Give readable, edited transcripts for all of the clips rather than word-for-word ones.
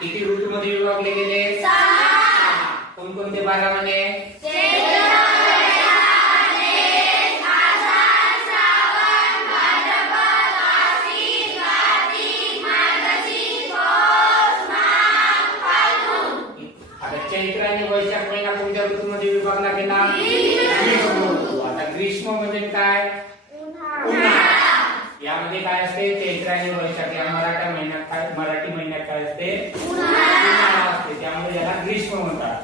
किती ऋतूमध्ये विभागले गेले? कोणकोणते 12 महिने? चैत्र आणि वैशाख महिना कोणत्या ऋतूमध्ये विभागला गेला? ग्रीष्म ऋतू. आता ग्रीष्म म्हणजे काय? उन्हाळा. यामध्ये काय असते? चैत्र आणि वैशाख या मराठी महिन्यात काय असते? उन्हाळा असते. त्यामुळे याला ग्रीष्म म्हणतात.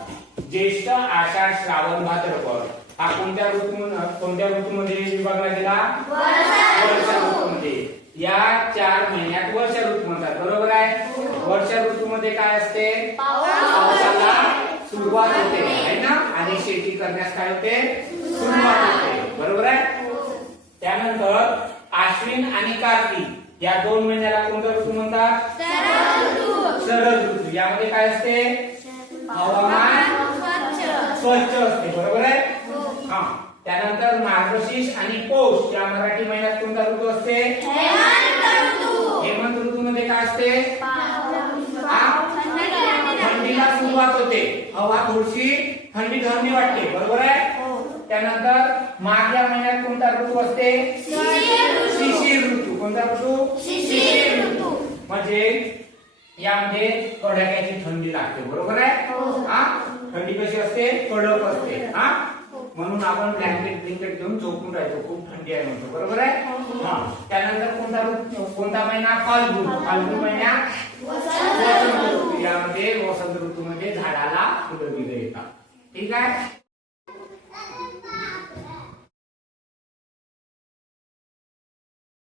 ज्येष्ठ, आषाढ, श्रावण, भाद्रपद हा कोणत्या ऋतूमध्ये विभागला गेला? वर्षा ऋतूमध्ये. या 4 महिन्यात वर्षा ऋतू म्हणतात. बरोबर आहे. वर्षा ऋतूमध्ये काय असते? पावसाला सुरुवात होते है ना, आणि शेती करण्यास काय होते? सुरुवात होते. बरोबर आहे. त्यानंतर आश्विन आणि कार्तिक या 2 महिन्याला कोणता ऋतू म्हणतात? शरद ऋतू. यामध्ये काय असते? हवामान स्वच्छ असते. बरोबर आहे. हा. त्यानंतर मार्गशीर्ष आणि पौष या मराठी महिन्यात कोणता ऋतू असते? हेमंत ऋतूमध्ये काय असते? थंडीला सुरुवात होते. हवा थोडीशी थंडी वाटते. बरोबर आहे. त्यानंतर माघ या महिन्यात कोणता ऋतू असते? शिशिर ऋतू. कोणता ऋतू? शिशिर ऋतू. म्हणजे यामध्ये कडाक्याची थंडी लागते. बरोबर आहे. हा. थंडी कशी असते? कडक असते. हा. म्हणून आपण ब्लँकेट घेऊन झोपून राहतो. खूप थंडी आहे म्हणतो. बरोबर आहे. हा. त्यानंतर कोणता महिना? फाल्गुन. फाल्गुन महिन्यात वसंत ऋतू. यामध्ये वसंत ऋतूमध्ये झाडाला फुलं बिलं येतात. ठीक आहे.